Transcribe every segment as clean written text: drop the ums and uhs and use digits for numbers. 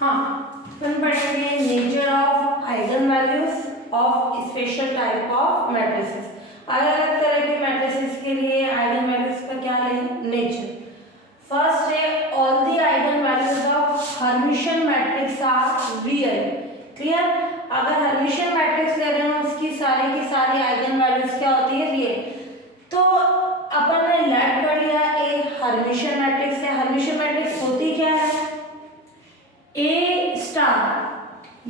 हाँ, अपन पढ़ेंगे nature of eigen values of special type of matrices. अलग अलग तरह के मैट्रिसेस के लिए आइगन वैल्यूज का क्या है नेचर। फर्स्ट है all the eigen values of Hermitian matrix are real. Clear? अगर हर्मिशियन मैट्रिक्स ले रहे हैं उसकी सारी की सारी आइगन वैल्यूज क्या होती है रियल। तो अपन ने लर्न कर लिया ए हर्मिशियन मैट्रिक्स है। हर्मिशियन मैट्रिक्स होती क्या है? ए स्टार,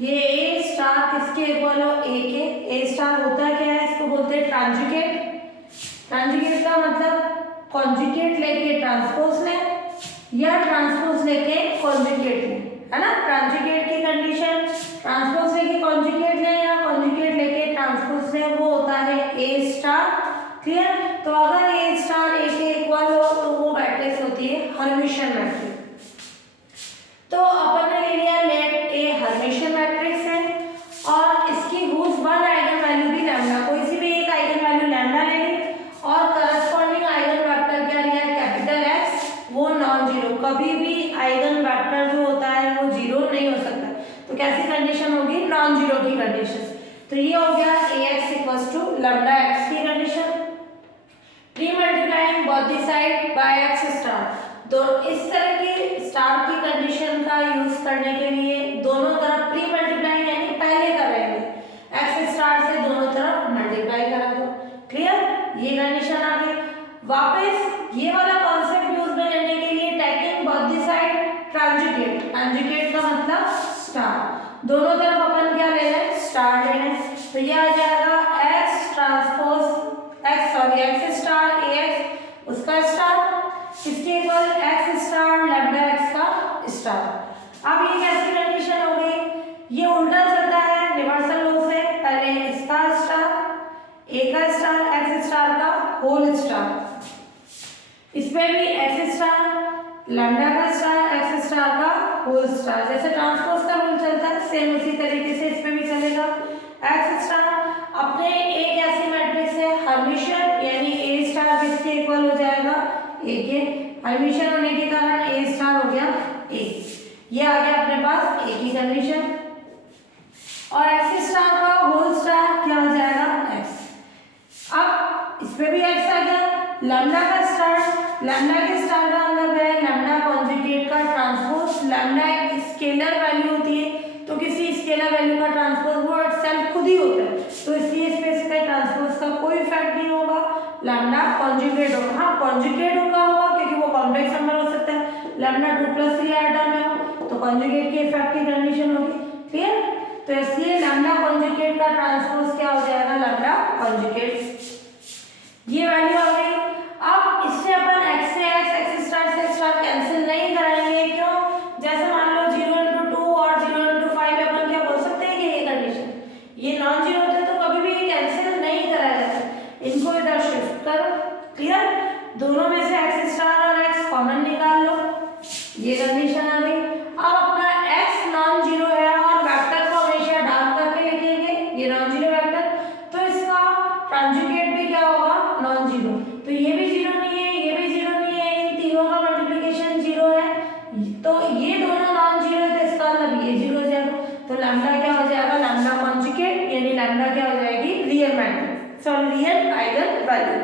ये ए स्टार किसके इक्वल हो ए के। ए स्टार होता क्या है? इसको बोलते हैं ट्रांजुगेट। ट्रांजुगेट का मतलब कॉन्जुगेट लेके ट्रांसपोज ले या ट्रांसपोज लेके कॉन्जुगेट ले, है ना। ट्रांजुगेट की कंडीशन ट्रांसपोज लेके कॉन्जुगेट ले या कॉन्जुगेट लेके ट्रांसपोज ले, वो होता है ए स्टार। क्लियर? तो अगर ए स्टार ए के इक्वल हो तो वो मैट्रिक्स होती है हर्मिशियन मैट्रिक्स। तो अपन ने ले लिया लेट ए हर्मिशियन मैट्रिक्स है और इसकी हुज वन आइगन वैल्यू भी लैम्डा, कोई सी भी एक आइगन वैल्यू लैम्डा ले ली और करस्पॉन्डिंग आइगन वेक्टर क्या लिया कैपिटल एक्स, वो नॉन जीरो। कभी भी आइगन वेक्टर जो होता है वो जीरो नहीं हो सकता। तो कैसी कंडीशन होगी? नॉन जीरो की कंडीशन। तो ये हो गया ax equals to lambda x की condition. Pre multiplying both the side by x star, तो इस तरह की स्टार की कंडीशन का यूज करने के लिए दोनों तरफ प्री मल्टीप्लाई यानी पहले करेंगे, एक्स स्टार से दोनों तरफ मल्टीप्लाई करा दो। क्लियर? ये कंडीशन आ गई। वापस ये वाला कॉन्सेप्ट यूज में लेने के लिए टेकिंग बोथ द साइड ट्रांजुगेट। ट्रांजुगेट का मतलब स्टार, दोनों तरफ अपन क्या ले रहे हैं स्टार ले रहे हैं। तो ये आ जाएगा x transpose x star ax उसका स्टार इसके equal x star lambda X का स्टार। अब ये कैसी कंडीशन हो गई? ये उल्टा चलता है रिवर्सल लॉ से, पहले इसका स्टार ए का स्टार एक्स स्टार का होल स्टार, इसमें भी एक्स स्टार लैम्डा का स्टार एक्स स्टार का होल स्टार। जैसे ट्रांसपोज का रूल चलता है सेम उसी तरीके से इसमें भी चलेगा। एक्स स्टार अपने एक ऐसी मैट्रिक्स है हर्मिशियन यानी ए स्टार किसके इक्वल हो जाएगा ए के। हर्मिशियन होने के कारण ए स्टार हो गया ए, ये आ गया अपने पास ए की कंडीशन। और एक्स स्टार का होल स्टार क्या हो जाएगा एक्स। अब इसमें भी एक्स आ गया। लैम्डा का स्टार, लैम्डा के स्टार का मतलब है लैम्डा कॉन्जुगेट का ट्रांसपोज। लैम्डा एक स्केलर वैल्यू होती है, तो किसी स्केलर वैल्यू का ट्रांसपोज वो सेल्फ खुद ही होता है, तो इसलिए स्पेसिफाइड ट्रांसपोज का कोई इफेक्ट नहीं होगा। लैम्डा कॉन्जुगेट होगा, हाँ कॉन्जुगेट होगा क्योंकि वो कॉम्प्लेक्स नंबर हो सकता है। लैम्डा 2+3 एडर में हो तो कॉन्जुगेट के इफेक्ट की कंडीशन होगी। क्लियर? तो इसलिए लैम्डा कॉन्जुगेट का ट्रांसपोज क्या हो जाएगा लैम्डा कॉन्जुगेट। ये वैल्यू आ गई। अब इससे अपन x से x स्टार से स्टार कैंसिल नहीं कराएंगे। क्यों? जैसे मान लो 0 × 2 और 0 × 5 अपन क्या बोल सकते हैं कि ये कंडीशन ये नॉन जीरो होते तो कभी भी ये कैंसिल नहीं कराया जाता, इनको इधर शिफ्ट करो। क्लियर? दोनों में से x स्टार और x कॉमन निकाल लो, ये कंडीशन आ गई। अब अपना x नॉन जीरो है और वेक्टर को हमेशा डार्क करके लिखेंगे, ये नॉन जीरो वेक्टर, तो इसका ट्रांजुगेट भी क्या होगा नॉन जीरो। तो ये भी जीरो नहीं है, ये भी जीरो नहीं है, इन तीनों का मल्टीप्लिकेशन जीरो है, तो ये दोनों नॉन जीरो है, तो इसका मतलब ये जीरो हो जाएगा। तो लैम्डा क्या हो जाएगा लैम्डा कॉन्जुगेट यानी लैम्डा क्या हो जाएगी real matrix, sorry real eigen value.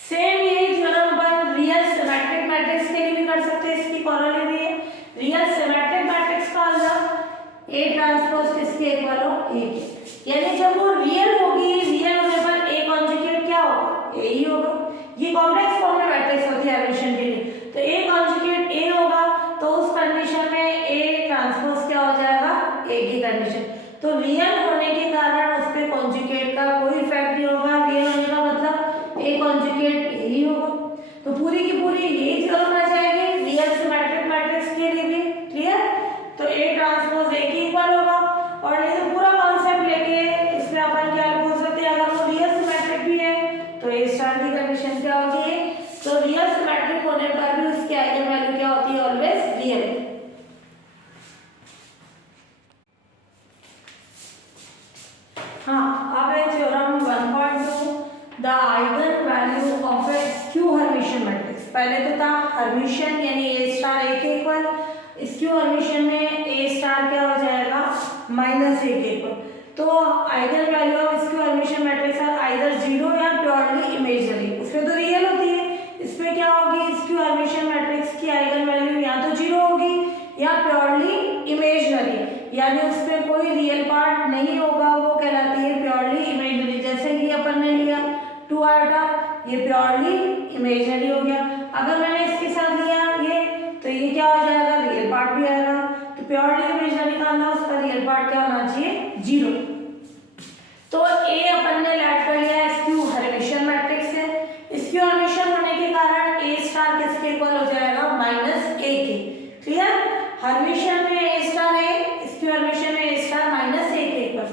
Same यही थ्योरम अपन रियल सिमेट्रिक मैट्रिक्स के लिए भी कर सकते हैं। इसकी कॉरोलरी है रियल सिमेट्रिक मैट्रिक्स का मतलब ए ट्रांसपोज किसके इक्वल हो ए के, यानी जब वो रियल होगी रियल होने पर ए कॉन्जुगेट क्या होगा ए ही होगा। ये कॉम्प्लेक्स फॉर्म में मैट्रिक्स होती है एडिशन के लिए, तो ए कॉन्जुगेट ए होगा, तो उस कंडीशन में ए ट्रांसपोज क्या हो जाएगा ए की कंडीशन। तो रियल होने के कारण उस पे कॉन्जुगेट का कोई इफेक्ट नहीं होगा, रियल होने का मतलब ए कॉन्जुगेट ए ही होगा। तो पूरी की पूरी यही थ्योरम आ जाएगी रियल सिमेट्रिक मैट्रिक्स के लिए भी। क्लियर? तो ए ट्रांसपोज ए की इक्वल होगा और नहीं तो पूरा कॉन्सेप्ट लेके इसमें अपन क्या बोल सकते हैं, अगर वो रियल सिमेट्रिक भी है तो ए स्टार की कंडीशन क्या होगी। तो रियल सिमेट्रिक होने पर भी उसकी आइगन वैल्यू क्या होती है ऑलवेज रियल। हाँ, अब है theorem 1.2 the eigen value of a skew Hermitian matrix. पहले तो था हर्मिशियन यानी ए स्टार ए के इक्वल, स्क्यू हर्मिशियन में माइनस ए के पर। तो eigen value of skew Hermitian matrix are either zero या प्योरली इमेजिनरी। उसमें तो रियल होती है, इसमें क्या होगी, स्क्यू हर्मिशियन मैट्रिक्स की आइगन वैल्यू या तो जीरो होगी या प्योरली इमेजिनरी, यानी उसमें कोई रियल पार्ट नहीं होगा, वो कहलाती है प्योरली इमेजिनरी। जैसे कि अपन ने लिया 2 आयोटा, ये प्योरली इमेजिनरी हो गया। अगर मैंने इसके साथ लिया ये, तो ये क्या हो जाएगा, रियल पार्ट भी आएगा। तो प्योरली इमेजिनरी का अंदर उसका रियल पार्ट क्या होना चाहिए, जीरो। तो ए अपन ने लैट कर लिया स्क्यू हर्मिशियन मैट्रिक्स है। स्क्यू हर्मिशियन होने के कारण ए स्टार किसके इक्वल हो जाएगा, माइनस ए के। क्लियर, हर्मिशियन में ए स्टार है, स्क्यू हर्मिशियन में ए स्टार माइनस ए के इक्वल।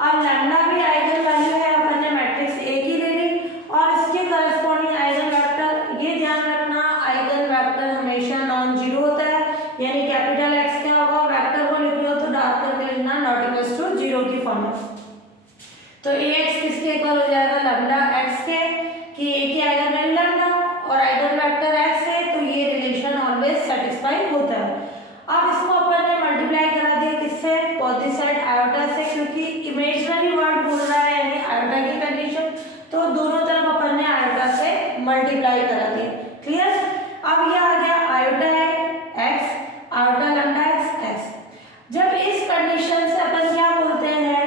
अब लैम्डा भी आइगन वैल्यू है, अपन ने मैट्रिक्स ए की ले ली और इसके करस्पॉन्डिंग आइगन वेक्टर, ये ध्यान रखना आइगन वेक्टर हमेशा नॉन जीरो होता है, यानी कैपिटल एक्स क्या होगा, वेक्टर को लिख लो तो डार्क करके लिखना नॉट इक्वल टू जीरो की फॉर्म में। तो ए एक्स किसके इक्वल हो जाएगा, लैम्डा एक्स के, कि ए की आइगन वैल्यू लैम्डा और आइगन वेक्टर एक्स है, तो ये रिलेशन ऑलवेज सेटिस्फाई होता है। अब इसको अपन ने मल्टीप्लाई करा दिया किससे, पॉजिटिव साइड आयोटा से, क्योंकि इमेजिनरी वर्ड बोल रहा है यानी आयोटा की कंडीशन, तो दोनों तरफ अपन ने आयोटा से मल्टीप्लाई करा दिया। क्लियर, अब ये आ गया आयोटा है x, iota lambda x x. जब इस कंडीशन से अपन क्या बोलते हैं,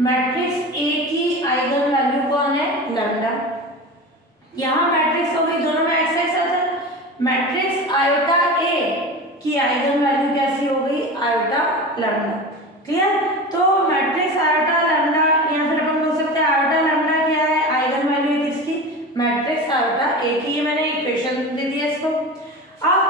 मैट्रिक्स ए की आइगन वैल्यू कौन है, लैम्डा। यहाँ मैट्रिक्स हो गई, दोनों में एक्स एक्स आता है, मैट्रिक्स आयोटा ए की आइगन वैल्यू कैसी हो गई, आयोटा लैम्डा। क्लियर, तो मैट्रिक्स आयोटा लैम्डा, या फिर अपन बोल सकते हैं आयोटा लैम्डा क्या है, आइगन वैल्यू किसकी, मैट्रिक्स आयोटा ए की। ये मैंने इक्वेशन दे दिया इसको। अब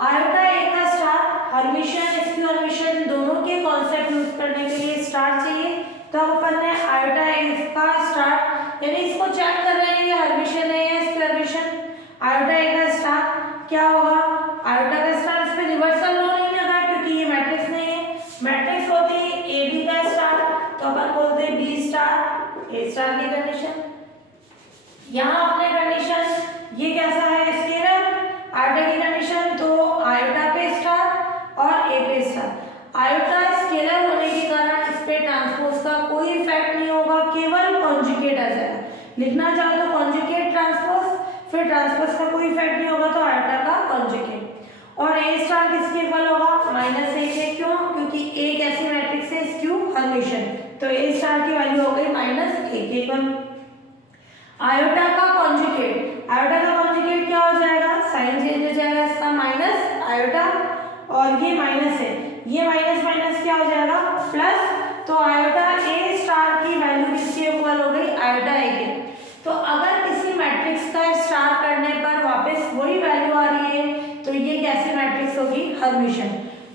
आयोटा ए का स्टार, हर्मिशियन स्क्यू हर्मिशियन दोनों के कॉन्सेप्ट यूज करने के लिए स्टार चाहिए, तो अपन ने आयोटा ए का स्टार, यानी इसको चेक कर रहे हैं ये हर्मिशियन है या स्क्यू हर्मिशियन। आयोटा ए का स्टार क्या होगा, आयोटा का स्टार, इस पे रिवर्सल लो नहीं लगा क्योंकि ये मैट्रिक्स नहीं है, मैट्रिक्स होती है ए बी का स्टार, तो अपन बोलते हैं बी स्टार ए स्टार की कंडीशन। यहाँ अपने कंडीशन ये कैसा है, स्केलर आयोटा की कंडीशन, तो आयोटा पे स्टार और ए पे स्टार। आयोटा स्केलर होने के कारण इस पे ट्रांसपोज का कोई इफेक्ट नहीं होगा, केवल कॉन्जुगेट आ जाएगा। लिखना चाहो तो कॉन्जुगेट ट्रांसपोज, फिर ट्रांसपोज का कोई इफेक्ट नहीं होगा तो आयोटा का कॉन्जुगेट। और ए स्टार किसके इक्वल होगा, माइनस ए के, क्यों, क्योंकि ए कैसी मैट्रिक्स है, स्क्यू हर्मिशियन, तो ए स्टार की वैल्यू हो गई माइनस ए के इक्वल। आयोटा का कॉन्जुगेट, आयोटा का कॉन्जुगेट क्या हो जाएगा, साइन चेंज हो जाएगा इसका, माइनस आयोटा और ये माइनस है, ये माइनस माइनस क्या हो जाएगा, प्लस, तो आयोटा ए स्टार की वैल्यू किसके इक्वल हो गई, आयोटा ए के। तो अगर किसी मैट्रिक्स का स्टार करने पर वापस वही वैल्यू आ रही है, तो ये कैसी मैट्रिक्स होगी, हर्मिशियन।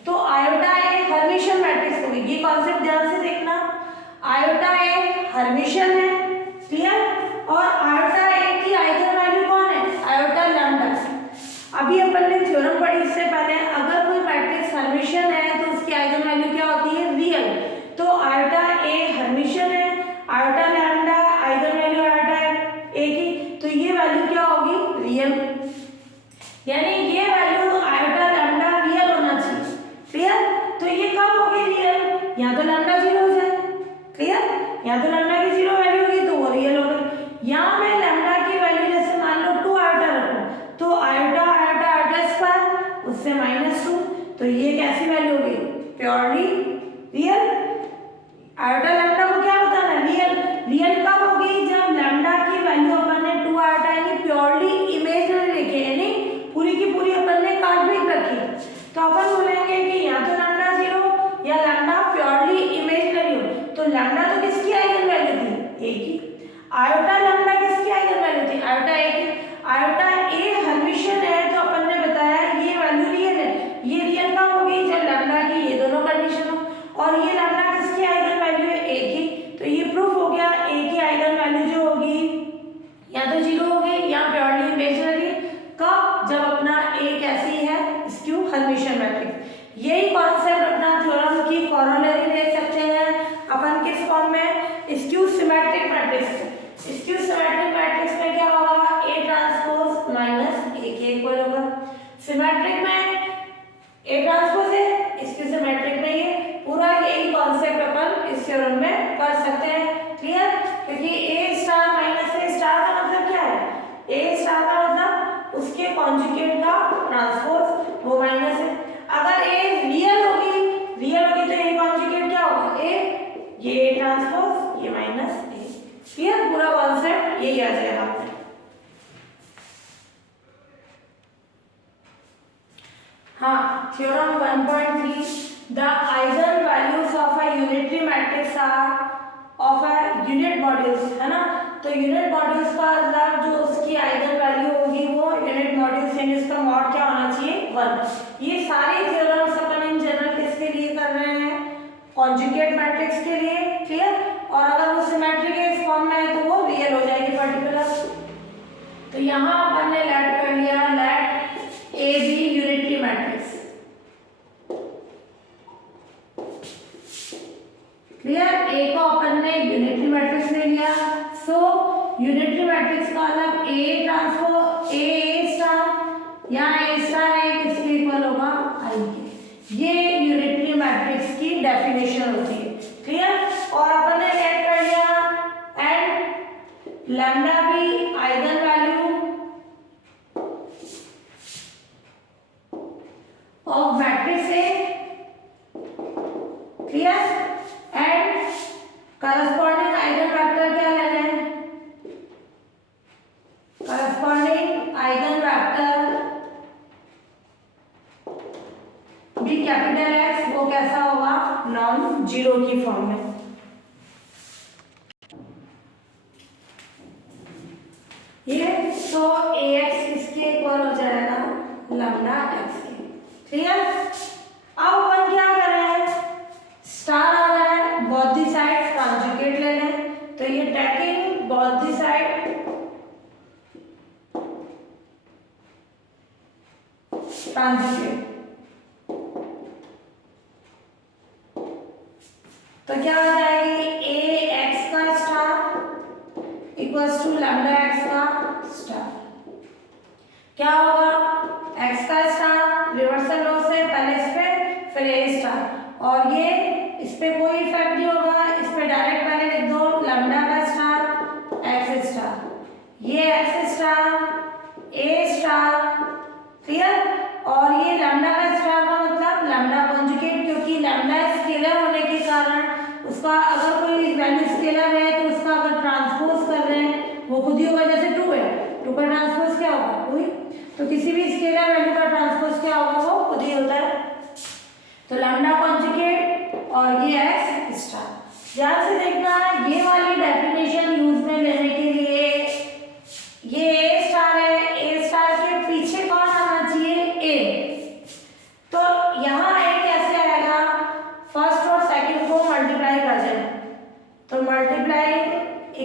तो आयोटा ए हर्मिशियन मैट्रिक्स होगी, ये कॉन्सेप्ट ध्यान से देखना, आयोटा ए हर्मिशियन है। क्लियर, और आयोटा ए की आइगन वैल्यू कौन है, आयोटा लैम्डा। अभी अपन ने थ्योरम पढ़ी इससे पहले, अगर कोई मैट्रिक्स हर्मिशियन है तो उसकी आइगन वैल्यू क्या होती है, रियल। तो आयोटा ए हर्मिशियन है, iota lambda eigen value iota A की, तो ये वैल्यू क्या होगी, रियल, यानी ये वैल्यू आयोटा लैम्डा रियल होना चाहिए। क्लियर, तो ये कब होगी रियल, या तो लैम्डा जीरो हो जाए। क्लियर, या तो लैम्डा की जीरो वैल्यू होगी तो वो रियल होगी। यहाँ मैं लैम्डा की वैल्यू जैसे मान लो 2 आयोटा रखूं, तो आयोटा आयोटा आयोटा स्क्वायर उससे -2, तो ये कैसी वैल्यू होगी, प्योरली रियल। आयोटा लैम्डा को क्या बताना है, रियल। रियल कब होगी, जब लैम्डा की वैल्यू अपन ने 2 आयोटा यानी प्योरली इमेजिनरी लिखी, यानी पूरी की पूरी अपन ने काल्पनिक रखी, तो अपन बोलेंगे कि या तो लैम्डा जीरो या लैम्डा प्योरली इमेजिनरी हो। तो लैम्डा तो किसकी आइगन वैल्यू थी, ए की। आयोटा लैम्डा किसकी आइगन वैल्यू थी, आयोटा ए की। आयोटा ए हर्मिशियन है, तो अपन ने बताया ये वैल्यू रियल है। ये रियल कब होगी, जब लैम्डा की ये दोनों कंडीशन हो, और ये लैम्डा किसकी आइगन वैल्यू है, ए की। तो ये प्रूफ हो गया, ए की आइगन वैल्यू जो होगी या तो जीरो होगी या प्योरली इमेजिनरी, कब, जब अपना ए कैसी है, स्क्यू हर्मिशियन मैट्रिक्स। यही कॉन्सेप्ट अपना थ्योरम की कॉरोलरी दे सकते हैं अपन किस फॉर्म में, skew symmetric matrix. Skew symmetric matrix में क्या होगा, ए ट्रांसपोज माइनस ए के इक्वल होगा। सिमेट्रिक में ए ट्रांसपोज है, स्क्यू सिमेट्रिक में ये पूरा यही हाँ, theorem 1.3 the eigen values of a unitary matrix are of a unit modules, है ना। तो यूनिट मॉड्यूल्स का मतलब जो उसकी आइगन वैल्यू होगी वो यूनिट मॉड्यूल्स यानी उसका मॉड क्या होना चाहिए 1। ये सारी थ्योरम्स अपन इन जनरल किसके लिए कर रहे हैं, कॉन्जुगेट मैट्रिक्स के लिए, क्लियर। और अगर वो सिमेट्री के इस फॉर्म में है तो वो रियल हो जाएगी पर्टिकुलर। तो यहाँ अपन ने लेट कर लिया, let A B unitary matrix, clear. A को अपन ने यूनिटरी मैट्रिक्स ले लिया। सो यूनिटरी मैट्रिक्स का अलग ए ट्रांसपोज ए स्टार या ए स्टार है किसके इक्वल होगा आई के। ये यूनिटरी मैट्रिक्स की डेफिनेशन होती है, क्लियर। और अपन ने लेट कर लिया एंड लैम्डा भी eigen value of matrix A, clear. And corresponding eigen vector क्या लेना है, करस्पॉन्डिंग आइगन वेक्टर भी कैपिटल एक्स, वो कैसा होगा नॉन जीरो की फॉर्म में। ये तो ए एक्स किसके इक्वल हो जाएगा लैम्डा एक्स के, क्लियर। अब अपन क्या कर रहे हैं, स्टार आ रहा है, बोथ दी साइड कॉन्जुगेट ले लें। तो ये taking both the side conjugate, तो क्या हो जाएगी ए एक्स का star equals to lambda X का स्टार। क्या होगा एक्स का स्टार रिवर्सल लो से पहले इस पे फिर ए स्टार, और ये इस पे कोई इफेक्ट नहीं होगा, इस पे डायरेक्ट पहले लिख दो लैम्डा का स्टार एक्स स्टार, ये एक्स स्टार ए स्टार, क्लियर। और ये लैम्डा का स्टार का मतलब लैम्डा कॉन्जुगेट, क्योंकि लैम्डा स्केलर होने के कारण उसका अगर कोई वैल्यू स्केलर है तो उसका अगर ट्रांसपोज कर रहे हैं वो खुद ही होगा। जैसे 2 है, 2 का ट्रांसपोज क्या होगा 2 ही, तो किसी भी स्केलर वैल्यू का ट्रांसपोज क्या होगा वो खुद ही होता है। तो लैम्डा कॉन्जुगेट और ये एक्स स्टार। ध्यान से देखना है ये वाली डेफिनेशन यूज में लेने के लिए, ये ए स्टार है, ए स्टार के पीछे कौन आना चाहिए ए। तो यहाँ ए कैसे आएगा, फर्स्ट और सेकंड को मल्टीप्लाई कर देना। तो multiply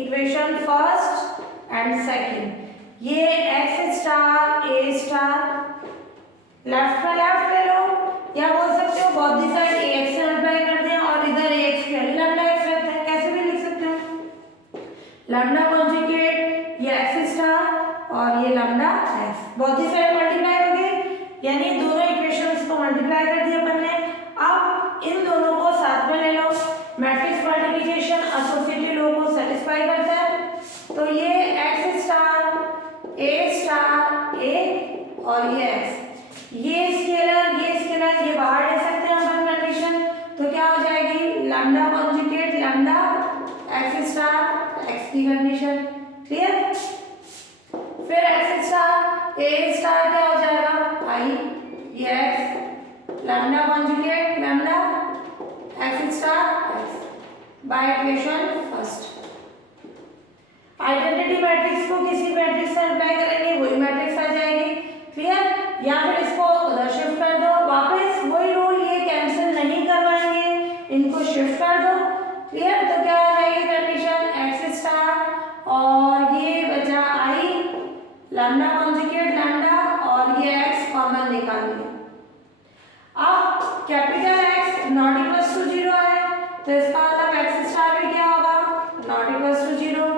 equation first and second, ये एक्स स्टार ए स्टार लेफ्ट में लेफ्ट ले लो, या बोल सकते हो both the side A x से मल्टीप्लाई कर दें और इधर ए एक्स के लैम्डा एक्स रहता है, कैसे भी लिख सकते हो। लैम्डा कॉन्जुगेट ये एक्स स्टार और ये lambda x both the side multiply हो गए, यानी दोनों इक्वेशंस को मल्टीप्लाई कर दिया अपन ने। अब इन दोनों को साथ में ले लो, मैट्रिक्स मल्टीप्लिकेशन एसोसिएटिव लॉ को सेटिस्फाई करता है। तो ये एक्स स्टार ए और ये एक्स, ये स्केलर ये बाहर ले सकते हैं अपन कंडीशन। तो क्या हो जाएगी lambda conjugate lambda X star X की कंडीशन, क्लियर। फिर एक्स स्टार ए स्टार क्या हो जाएगा आई, ये x lambda conjugate lambda X star x bye equation first. Identity matrix को किसी मैट्रिक्स से अप्लाई करेंगे वही मैट्रिक्स आ जाएगी, क्लियर। या फिर इसको उधर शिफ्ट कर दो, वापस वही रूल, ये कैंसिल नहीं करवाएंगे, इनको शिफ्ट कर दो, क्लियर। तो क्या हो जाएगी कंडीशन एक्स स्टार और ये बचा आई लैम्डा कॉन्जुगेट लैम्डा और ये एक्स कॉमन निकाल लिया। अब capital X not equal to 0 है, तो इसका मतलब एक्स स्टार भी क्या होगा नॉट इक्वल टू 0।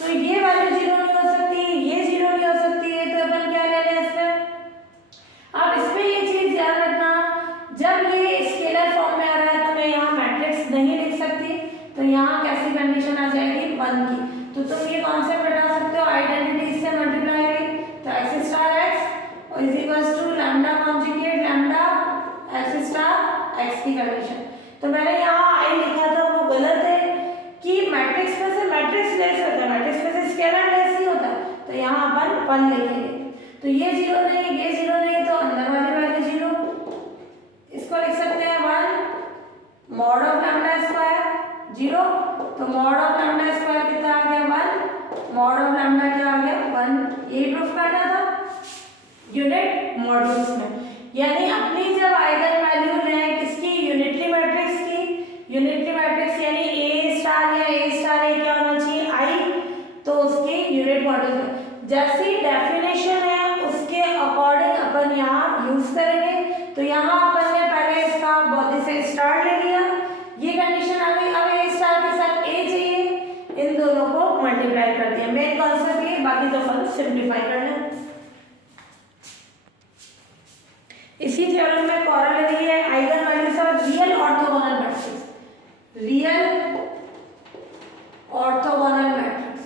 तो ये वैल्यू 0 नहीं हो सकती, ये 0 नहीं हो सकती है, तो अपन क्या ले लें इसमें। अब इसमें ये चीज ध्यान रखना, जब ये स्केलर फॉर्म में आ रहा है तो मैं यहाँ मैट्रिक्स नहीं लिख सकती, तो यहाँ कैसी कंडीशन आ जाएगी 1 की। तो तुम ये कॉन्सेप्ट हटा सकते हो, आइडेंटिटी से मल्टीप्लाई हुई तो X star X is equals to lambda conjugate lambda X star X की कंडीशन। तो मैंने यहाँ आई लिखा था वो गलत है कि मैट्रिक्स में से मैट्रिक्स लेस होता है, मैट्रिक्स में से स्केलर लेस ही होता है, तो यहाँ अपन 1 लिखेंगे। तो ये 0 नहीं, ये 0 नहीं, तो अंदर वाली value 0, mod of lambda square 0, तो मॉड ऑफ लैम्डा स्क्वायर कितना आ गया 1, मॉड ऑफ लैम्डा क्या आ गया 1, ये प्रूफ करना था यूनिट मॉड्यूल्स में। यानी अपनी जब आइगन वैल्यू लें किसकी, यूनिटरी मैट्रिक्स की, यूनिटरी मैट्रिक्स यानी ए स्टार या ए स्टार ए क्या होना चाहिए आई, तो उसके यूनिट मॉड्यूल में जैसी डेफिनेशन है उसके अकॉर्डिंग अपन यहाँ यूज करेंगे। तो यहाँ अपन ने पहले इसका बॉडी से स्टार ले लिया, ये कंडीशन आ गई, अब ए स्टार के साथ ए चाहिए, इन दोनों को मल्टीप्लाई कर दिया। मेन कॉन्सेप्ट ये, बाकी तो अपन सिंप्लीफाई कर लें। इसी थ्योरम में कॉरोलरी है eigen values of real orthogonal matrix, real orthogonal matrix,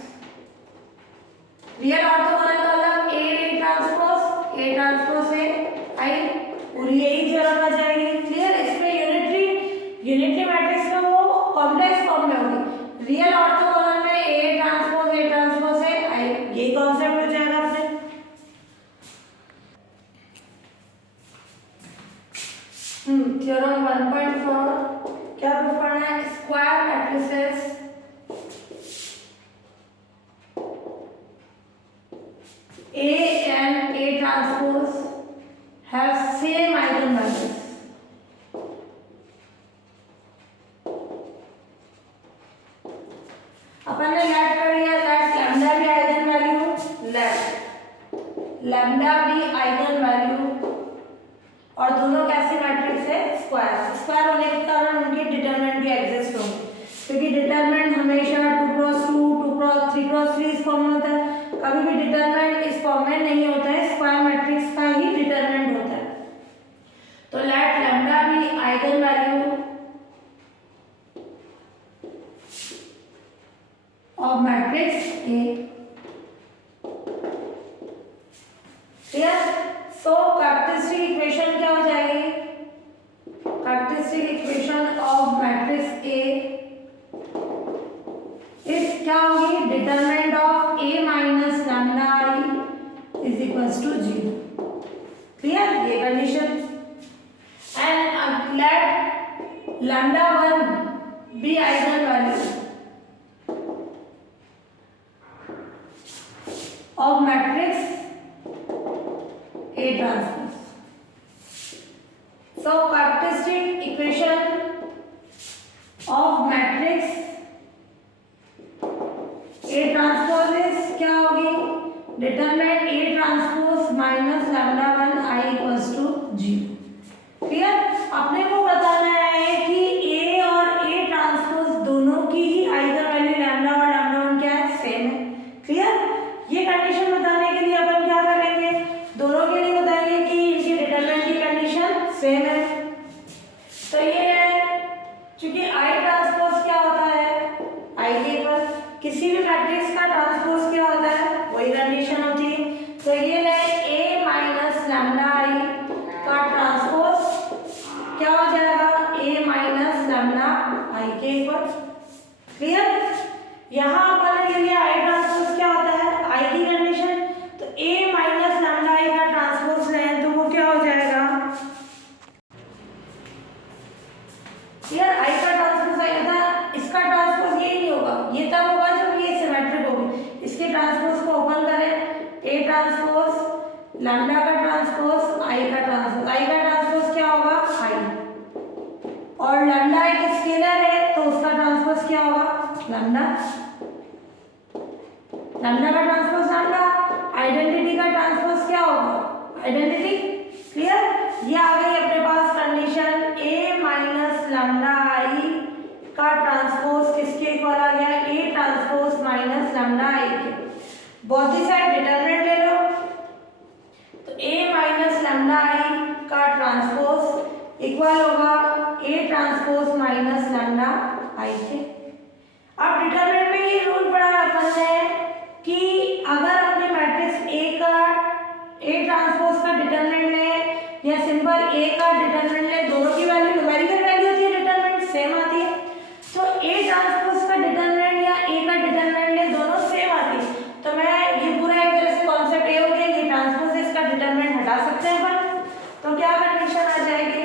real orthogonal का मतलब ए ट्रांसपोज ए आई, पूरी यही थ्योरम आ जाएगी। क्लियर, इसमें यूनिटरी मैट्रिक्स में वो कॉम्प्लेक्स फॉर्म में होगी, रियल ऑर्थोगोनल में ए ट्रांसपोज है आई, ये कॉन्सेप्ट हो जाएगा अपने। थ्योरम 1.4 क्या प्रूफ करना है, square matrices A and A transpose have same eigenvalues. अपन ने लेट कर लिया, लेट लैम्डा भी आइगन वैल्यू, लेट लैम्डा भी आइगन वैल्यू, और दोनों कैसी मैट्रिक्स है स्क्वायर, स्क्वायर होने के कारण उनके डिटरमिनेंट भी एग्जिस्ट होंगे, क्योंकि डिटरमिनेंट हमेशा 2x2 3x3 इस फॉर्म में होता है, कभी भी डिटरमिनेंट इस फॉर्म में नहीं होता है, स्क्वायर मैट्रिक्स का ही डिटरमिनेंट होता है। तो लेट लैम्डा भी eigen value of matrix A. Clear, so characteristic equation क्या हो जाएगी, characteristic equation of matrix A इस क्या होगी, determinant of A minus lambda I is equals to 0। Clear, ये condition, and let lambda 1 be eigen value of matrix A transpose. So characteristic equation of matrix A transpose is क्या होगी, determinant A transpose minus lambda 1 I equals to 0। Clear, अपने को बताना है कि A और A transpose दोनों की ही आइगन वैल्यू लैम्डा और लैम्डा 1 क्या है, सेम है। क्लियर, ये कंडीशन बताने के लिए अपन क्या करेंगे, दोनों के लिए बताएंगे कि इनकी डिटरमिनेंट की कंडीशन सेम है। तो ये है, क्योंकि आई ट्रांसपोज क्या होता है, आई के पर किसी भी मैट्रिक्स का ट्रांसपोज क्या होता है, वही कंडीशन होती है। तो ये है ए माइनस लैम्डा आई का ट्रांसपोज क्या हो जाएगा, ए माइनस लैम्डा आई के पर। क्लियर, यहाँ अपन ले लिया आई ट्रांसपोज क्या होता है, आई की कंडीशन, तो ए माइनस लैम्डा आई का ट्रांसपोज लें तो वो क्या हो जाएगा, यार आई का ट्रांसपोज आएगा था, इसका ट्रांसपोज ये नहीं होगा, ये तब होगा जब ये सिमेट्रिक होगी। इसके ट्रांसपोज को ओपन करें, ए ट्रांसपोज लैम्डा का ट्रांसपोज आई का ट्रांसपोज, आई का ट्रांसपोज क्या होगा आई, और लैम्डा एक स्केलर है तो उसका ट्रांसपोज क्या होगा लैम्डा, लैम्डा का ट्रांसपोज लैम्डा, आइडेंटिटी का ट्रांसपोज क्या होगा आइडेंटिटी। क्लियर, ये आ गई अपने पास कंडीशन, ए माइनस लैम्डा आई का ट्रांसपोज किसके इक्वल आ गया, ए ट्रांसपोज माइनस लैम्डा आई के। बोथ साइड डिटरमिनेंट ले लो, तो ए माइनस लैम्डा आई का ट्रांसपोज इक्वल होगा ए ट्रांसपोज माइनस लैम्डा आई के। अब डिटरमिनेंट में ये रूल पढ़ा अपन ने कि अगर अपने मैट्रिक्स ए का ए ट्रांसपोज का डिटरमिनेंट ले या सिंपल ए का डिटरमिनेंट ले, दोनों की वैल्यू न्यूमेरिकल वैल्यू होती है, डिटरमिनेंट सेम आती है। तो ए ट्रांसपोज का डिटरमिनेंट या ए का डिटरमिनेंट ले, दोनों सेम आती है। तो मैं ये पूरा एक तरह से कॉन्सेप्ट ये हो गया, ये ट्रांसपोज इसका डिटरमिनेंट हटा सकते हैं अपन। तो क्या कंडीशन आ जाएगी,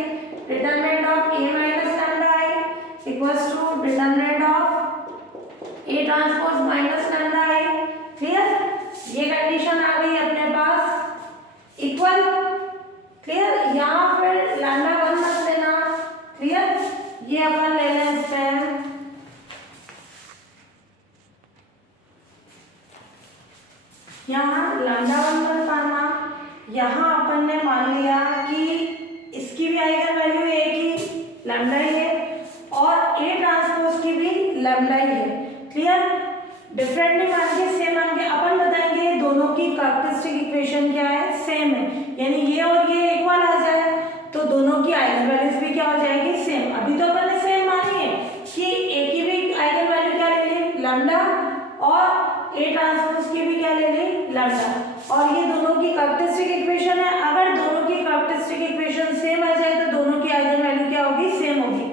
determinant of A minus lambda I equals to determinant of A transpose minus lambda I. Clear, ये कंडीशन आ गई अपने पास इक्वल। क्लियर, यहाँ फिर लैम्डा 1 मत लेना। क्लियर, ये अपन ले लें इस पे यहाँ लैम्डा 1 मत पाना। यहाँ अपन ने मान लिया कि इसकी भी आइगन वैल्यू एक ही लैम्डा ही है और ए ट्रांसपोज की भी लैम्डा ही है। क्लियर, डिफरेंट नहीं मान के सेम मान के अपन बताएंगे दोनों की कैरेक्टरिस्टिक इक्वेशन क्या है, सेम है, यानी ये और ये इक्वल आ जाए तो दोनों की आइगन वैल्यूज भी क्या हो जाएगी, सेम। अभी तो अपन ने सेम मानी है कि ए की भी आइगन वैल्यू क्या ले ली, लैम्डा, और ए ट्रांसपोज की भी क्या ले ली, लैम्डा, और ये दोनों की कैरेक्टरिस्टिक इक्वेशन है। अगर दोनों की कैरेक्टरिस्टिक इक्वेशन सेम आ जाए तो दोनों की आइगन वैल्यू क्या होगी, सेम होगी।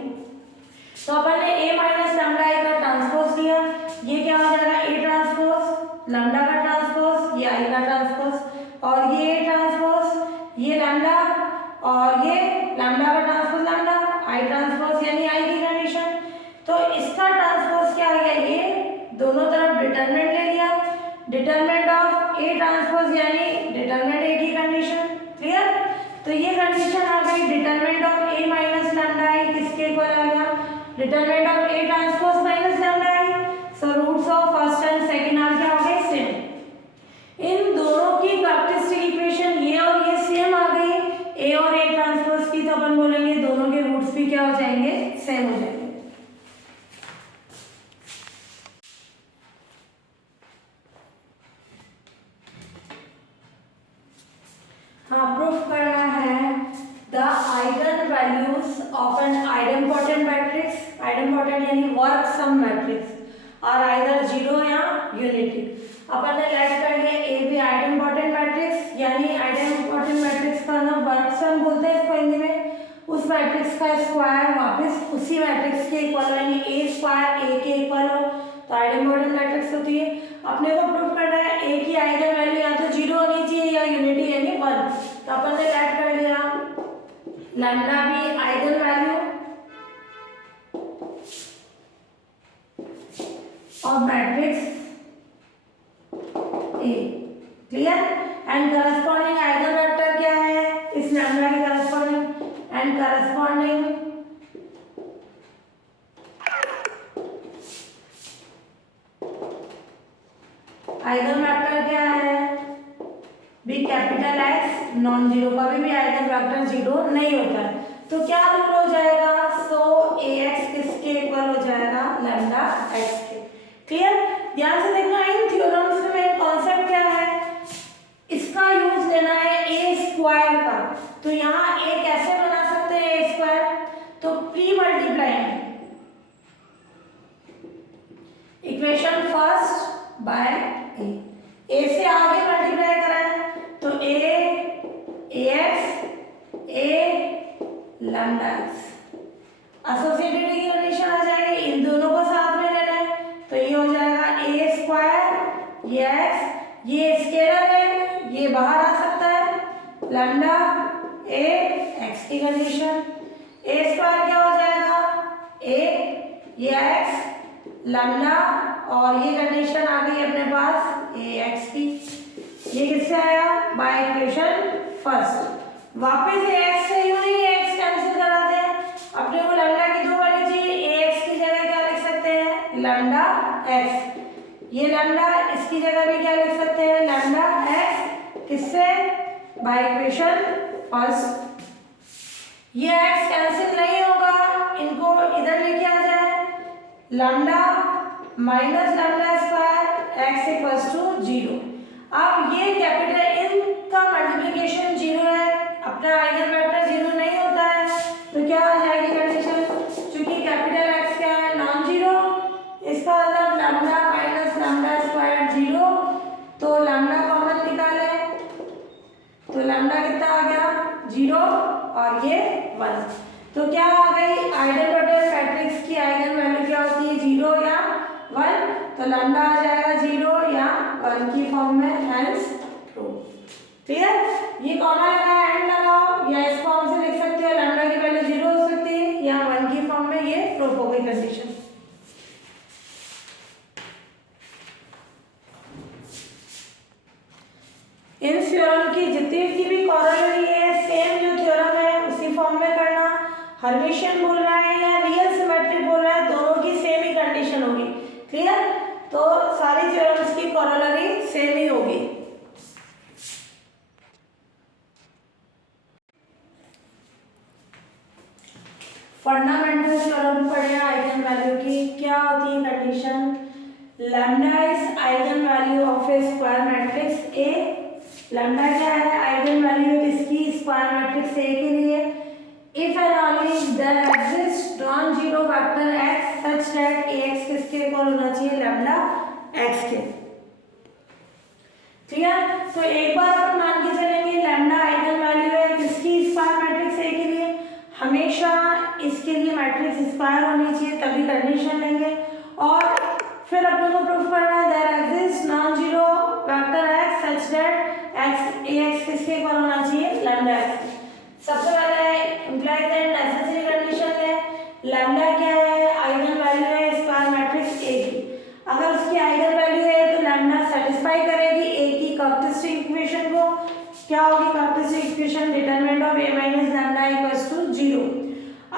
तो अपन ने ए माइनस लैम्डा आई का ट्रांसपोज लिया, ये क्या हो जाएगा, ए ट्रांसपोज लैम्डा का ट्रांसपोज, ये आई का ट्रांसपोज, और ये ए ट्रांसपोज ये लैम्डा, और ये लैम्डा का ट्रांसपोज लैम्डा, आई ट्रांसपोज यानी आई की कंडीशन। तो इसका ट्रांसपोज क्या आ गया, ये दोनों तरफ डिटरमिनेंट ले लिया, डिटरमिनेंट ऑफ ए ट्रांसपोज यानी डिटरमिनेंट ए की कंडीशन। क्लियर, तो ये कंडीशन आ गई determinant of A minus lambda I किसके इक्वल आ गया, determinant of A transpose minus lambda I. So roots of first and second are क्या हो गए, सेम। इन दोनों की कैरेक्टरिस्टिक इक्वेशन ये और ये सेम आ गई, ए और ए ट्रांसपोज की, तो अपन बोलेंगे दोनों के रूट्स भी क्या हो जाएंगे, सेम हो जाएंगे। हाँ, प्रूफ करना है the eigen values of an idempotent matrix, idempotent यानी work some matrix, are either zero या यूनिटी। अपन ने लेट कर लिया ए भी आइडेम्पोटेंट मैट्रिक्स, यानी आइडेम्पोटेंट मैट्रिक्स का नाम वर्क सम बोलते हैं इसको हिंदी में। उस मैट्रिक्स का स्क्वायर वापस उसी मैट्रिक्स के इक्वल यानी ए स्क्वायर ए के इक्वल हो तो आइडेम्पोटेंट मैट्रिक्स होती है। अपने को प्रूफ करना है ए की आइगन वैल्यू या तो जीरो होनी चाहिए या यूनिटी यानी 1। तो अपन ने लेट कर लिया लैम्डा भी eigen value of matrix A. Clear, and corresponding eigen vector क्या है इस लैम्डा के corresponding, and corresponding eigen vector क्या है, be capital X non zero, कभी भी आइगन वेक्टर जीरो नहीं होता है। तो क्या रूल हो जाएगा, सो ए एक्स किसके इक्वल हो जाएगा, लैम्डा एक्स के। क्लियर, ध्यान से देखना इन थ्योरम्स में मेन कॉन्सेप्ट क्या है, इसका यूज लेना है ए स्क्वायर का। तो यहाँ ए कैसे बना सकते हैं ए स्क्वायर, तो pre multiply equation first by A से आगे मल्टीप्लाई कराएं तो A X A lambda X, associativity की कंडीशन आ जाएगी, इन दोनों को साथ में लेना है तो ये हो जाएगा ए स्क्वायर ये एक्स, ये स्केलर है ये बाहर आ सकता है, लैम्डा ए एक्स की कंडीशन, ए स्क्वायर क्या हो जाएगा ए ये एक्स लैम्डा, और ये कंडीशन आ गई अपने पास ए एक्स की। ये किससे आया, बाय इक्वेशन फर्स्ट। वापस ए एक्स से यूं नहीं एक्स कैंसिल करा दें, अपने को लैम्डा की दो वैल्यू चाहिए, ए एक्स की जगह क्या लिख सकते हैं, लैम्डा एक्स, ये लैम्डा इसकी जगह भी क्या लिख सकते हैं, लैम्डा एक्स, किससे, बाय इक्वेशन फर्स्ट। ये एक्स कैंसिल नहीं होगा, इनको इधर लेके आ जाए, lambda minus lambda square X equals to zero. अब ये कैपिटल इनका मल्टीप्लिकेशन जीरो है, अपना आइगन वेक्टर जीरो नहीं होता है तो क्या आ जाएगी कंडीशन, क्योंकि कैपिटल एक्स क्या है, नॉन जीरो, इसका मतलब lambda minus lambda square zero, तो लैम्डा कॉमन निकाले तो लैम्डा कितना आ गया, जीरो, और ये 1। तो क्या आ गई, आइडेम्पोटेंट मैट्रिक्स की आइगन वैल्यू क्या होती है, जीरो या 1, तो लैम्डा आ जाएगा जीरो या 1 की फॉर्म में, हेंस ट्रू। क्लियर, ये कॉमा लगा एंड लगाओ, या इस फॉर्म से लिख सकते हो लैम्डा की वैल्यू जीरो हो सकती है या 1 की फॉर्म में, ये प्रूफ हो गई। उसकी जितनी की भी कॉरोलरी है सेम जो थ्योरम है उसी फॉर्म में करना। हर्मिशियन बोल रहा है या रियल सिमेट्रिक बोल रहा है, दोनों की सेम ही कंडीशन होगी। क्लियर? तो सारी थ्योरम्स की कॉरोलरी सेम ही होगी। फंडामेंटल थ्योरम पढ़े आइगन वैल्यू की। क्या होती है condition? Lambda is eigen value of a square matrix A. Lambda क्या है? आइगन वैल्यू किसकी? स्क्वायर मैट्रिक्स ए के लिए। If and only there exist non zero vector x such that ax किसके इक्वल होना चाहिए? लैम्डा x के। Clear? तो एक बार अपन मान के चलेंगे लैम्डा आइगन वैल्यू है किसकी? स्क्वायर मैट्रिक्स ए के लिए। हमेशा इसके लिए मैट्रिक्स स्क्वायर होनी चाहिए तभी कंडीशन लेंगे। और फिर अपने को प्रूफ करना है there exist non zero vector x such that ax किसके इक्वल होना चाहिए? Lambda x। सबसे पहले इंप्लाइज एंड नेसेसरी कंडीशन है। लैम्डा क्या है? आइगन वैल्यू है स्क्वायर मैट्रिक्स ए की। अगर उसकी आइगन वैल्यू है तो लैम्डा सेटिस्फाई करेगी ए की कैरेक्टरिस्टिक इक्वेशन को। क्या होगी characteristic equation? Determinant of a minus lambda equals to 0।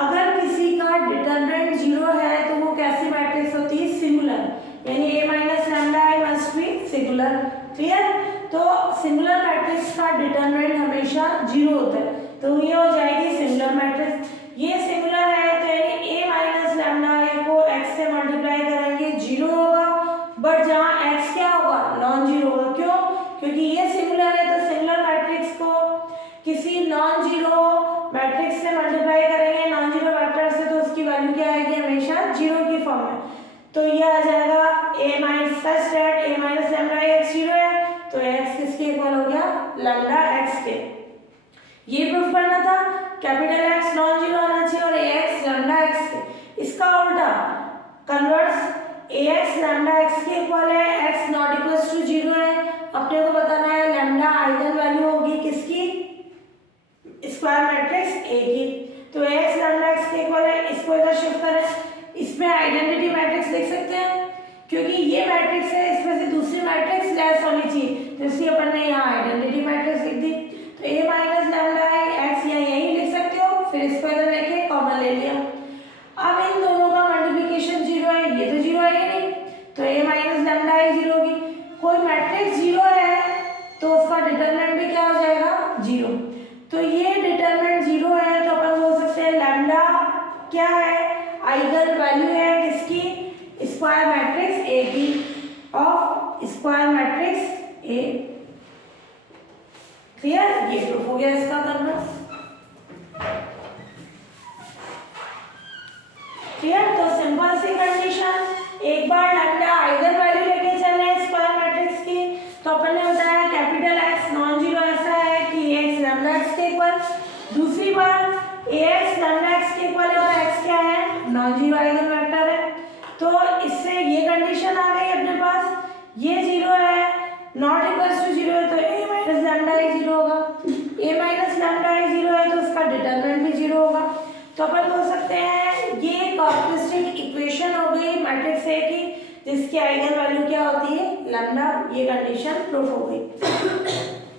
अगर किसी का डिटरमिनेंट 0 है तो वो कैसी मैट्रिक्स होती है? सिंगुलर, यानी a minus lambda I must be singular. Clear? तो सिंगुलर मैट्रिक्स का डिटरमिनेंट हमेशा 0 होता है, तो ये हो जाएगी सिंगुलर मैट्रिक्स। ये सिंगुलर है तो यानी a माइनस लैम्डा आई को x से मल्टीप्लाई करेंगे 0 होगा, बट जहाँ x क्या होगा? नॉन जीरो होगा। क्यों? क्योंकि ये सिंगुलर है तो सिंगुलर मैट्रिक्स को किसी नॉन जीरो मैट्रिक्स से मल्टीप्लाई करेंगे नॉन जीरो वेक्टर से, तो उसकी वैल्यू क्या आएगी? हमेशा 0 की फॉर्म में। तो ये आ जाएगा a minus such that a minus lambda x 0 है तो x किसके इक्वल हो गया? लैम्डा x के। ये प्रूफ करना था कैपिटल X नॉन जीरो होना चाहिए और ax लैम्डा x के। इसका उल्टा कन्वर्स ax लैम्डा x के इक्वल है, x नॉट इक्वल्स टू 0 है। अपने को बताना है लैम्डा आइगन वैल्यू होगी किसकी? स्क्वायर मैट्रिक्स A की। तो ax लैम्डा x के इक्वल है, इसको इधर शिफ्ट करें। इसमें आइडेंटिटी मैट्रिक्स लिख सकते हैं क्योंकि ये मैट्रिक्स है, इसमें से दूसरी मैट्रिक्स लेस होनी चाहिए, तो इसलिए अपन ने यहाँ आइडेंटिटी मैट्रिक्स लिख दी। तो a माइनस लैम्डा x या यही लिख सकते हो, फिर इसको इधर लेके कॉमन ले लिया। अब इन दोनों का मल्टीप्लिकेशन 0 है, ये तो 0 है ही नहीं, तो a माइनस लैम्डा आई 0 होगी। कोई मैट्रिक्स 0 है तो उसका डिटरमिनेंट भी क्या हो जाएगा? 0। तो ये डिटरमिनेंट 0 है तो अपन बोल सकते हैं लैम्डा क्या है? आइगन वैल्यू है किसकी? स्क्वायर मैट्रिक्स ए की, of square matrix A. Clear? ये प्रूफ हो गया इसका कन्वर्स। क्लियर? तो सिंपल सी कंडीशन, एक बार लैम्डा आइगन वैल्यू लेके चले स्क्वायर मैट्रिक्स की, तो अपन ने बताया कैपिटल X नॉन जीरो ऐसा है कि x लैम्डा x के इक्वल। दूसरी बार ax लैम्डा x के इक्वल है और x क्या है? नॉन जीरो आइगन वेक्टर है। तो इससे ये कंडीशन आ गई अपने पास, ये 0 है, नॉट इक्वल्स टू 0 है तो a माइनस लैम्डा आई 0 होगा। a माइनस लैम्डा आई 0 है तो उसका डिटरमिनेंट भी 0 होगा। तो अपन बोल सकते हैं ये कैरेक्टरिस्टिक इक्वेशन हो गई मैट्रिक्स A की जिसकी आइगन वैल्यू क्या होती है? लैम्डा। ये कंडीशन प्रूफ हो गई।